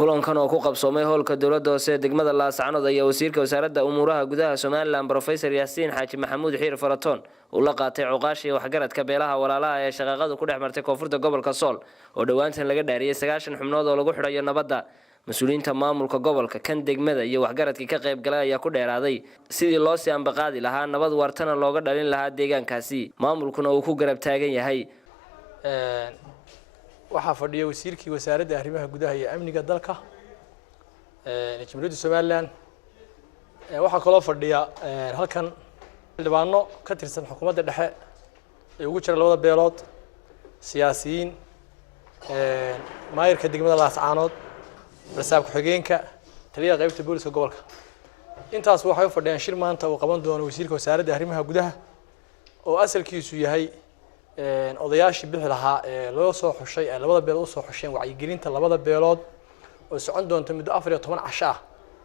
kulankan oo ku qabsoomay howlka dowladda hoose degmada Laascaanood ayaa wasiirka wasaaradda umuuraha gudaha Soomaaliland Professor Yaasiin Xaaji Maxamuud Xiir Faratoon uu la qaatay cuqaashi waxgaradka beelaha walaalaha ee shaqaqadu ku dhexmartay koonfurta gobolka Sool oo dhawaantan laga dhaariyay 90 xubnood oo lagu xidhayo nabadda mas'uuliyiinta maamulka gobolka kan degmada iyo waxgaradkii ka qayb galay ayaa ku dheeraaday sidii loo sii ambaqaadi lahaa nabad waartana looga dhalin lahaa deegaankaasi maamulkuna uu ku garab taagan yahay waxaa fadhiya wasiirkii wasaaradda arrimaha gudaha iyo amniga dalka Jamhuuriyadda Soomaaliland waxaa kaloo fadhiya halkan xildhibaano ka tirsan xukuumadda dhexe ee ugu jira labada beelood siyaasiyiin maayirka degmada Laascaanood barsaab ku-xigeenka taliyaha qaybta booliska gobolka intaas waxay u fadhiyaan shir maanta uu qaban doono wasiirka wasaaradda arrimaha gudaha oo asalkiisu yahay odayaashii bixi lahaa ee loo soo xushay labada beelood soo xusheen wacyigelinta labada beelood oo socon doonto muddo 14 casho ah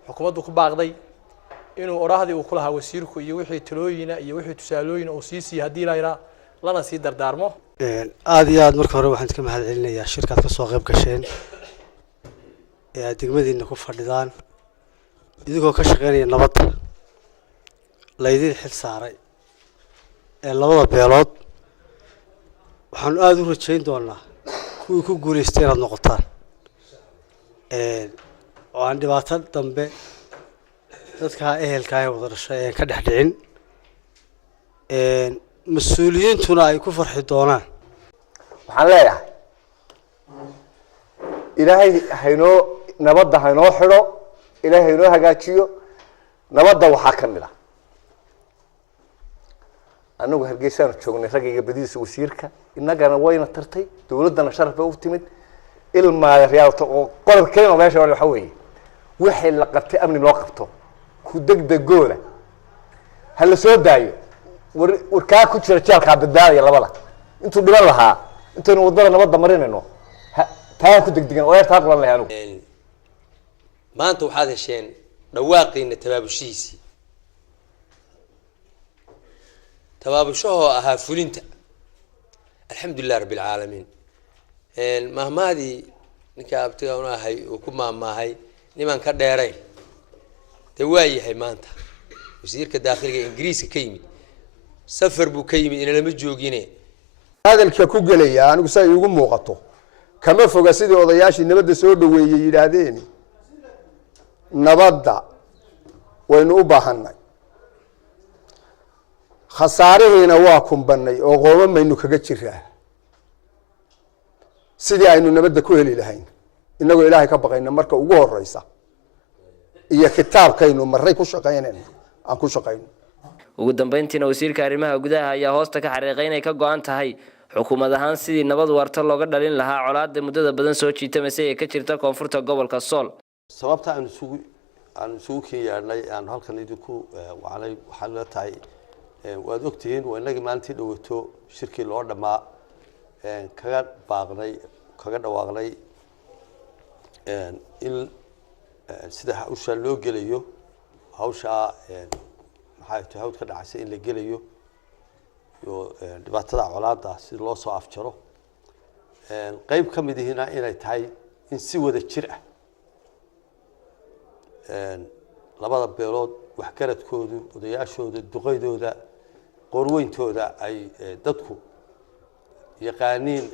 xukuumaddu ku baaqday inuu oraahdii uu ku lahaa wasiirku iyo wixii talooyina iyo wixii tusaalooyin oo siisi hadii la yiraahdo lana sii dardaarmo aad iyo aad marka hore waxaan ka mahad celinayaa shirkad ka soo qayb gasheen ee degmadiina ku fadhidaan idigoo ka shaqeynaya nabadda la idin xil saaray ee labada beelood waxaan aad u rajayn doonaa kuwii ku guuleystay inaad noqotaan oo aan dhibaato dambe dadka ehelka ay wada dhashay ka dhex dhicin mas'uuliyiintuna ay ku farxi doonaan waxaan leeyahay ilaahay haynoo nabadda haynoo xidho ilaahay haynoo hagaajiyo nabadda waxaa ka mid ah anagu hargeysaan joognay ragayga badiisa wasiirka inagana wayna tartay dawladana sharaf u timid ilmaa riyaalto oo qodobkeena meesha waxa weeye wixii la qabtay amni loo qabto ku degdegooda hal soo daayo warkaa ku jira jeelka badbaadaya labada intuu dhiban lahaa intuu wadada nabadda marinayno taa ku degdegan oo taa qulan lahayn maanta waxaad hesheen dhawaaqina tabaabushiisi tabaabushaho ahaa fulinta alxamdulillaah rabbil caalamiin mahmaadii ninka abtiga una ahay oo ku maamaahay niman ka dheerayn tawaayahay maanta wasiirka daaqiliga ingiriiska ka yimid safar buu ka yimid inama joogine hadalka ku galaya anigu say ugu muuqato kama foga sidii odayaashii nabadda soo dhaweeyay yiraahdeen nabadda waynu u baahanay khasaarihiina waa kumbanay oo qoobamaynu kaga jiraa sidii aynu nabadda ku heli lahayn inagoo ilaahay ka baqayna marka ugu horeysa iyo kitaabkaynu maray ku shaqeynayna aan ku shaqeyno ugu dambeyntiina wasiirka arrimaha gudaha ayaa hoosta ka xariiqay inay ka go'an tahay xukuumad ahaan sidii nabad waarta looga dhalin lahaa colaadda muddada badan soo jiitamasay ee ka jirta koonfurta gobolka Sool sababta aan isugu keenay aan halkan idinku wacnay waxa la tahay waad ogtihiin waa inagii maalintii dhawato shirkii loo dhamaa kaga dhawaaqnay in sida hawsha loo gelayo hawsha maxay tahay hawd ka dhacaysa in la gelayo iyo dhibaatada colaadda si loo soo afjaro qayb ka mid ahina inay tahay in si wada jir ah labada beelood waxgaradkoodu odayaashooda duqeydooda qorweyntooda ay dadku yaqaaniin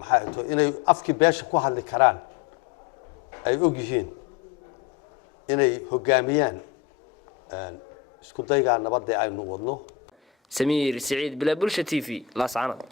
maxay tahay inay afki beesha ku hadli karaan ay og yihiin inay hogaamiyaan isku dayga nabadda aynu wadno Samiir Saciid Bila Bulsha TV Laascaanood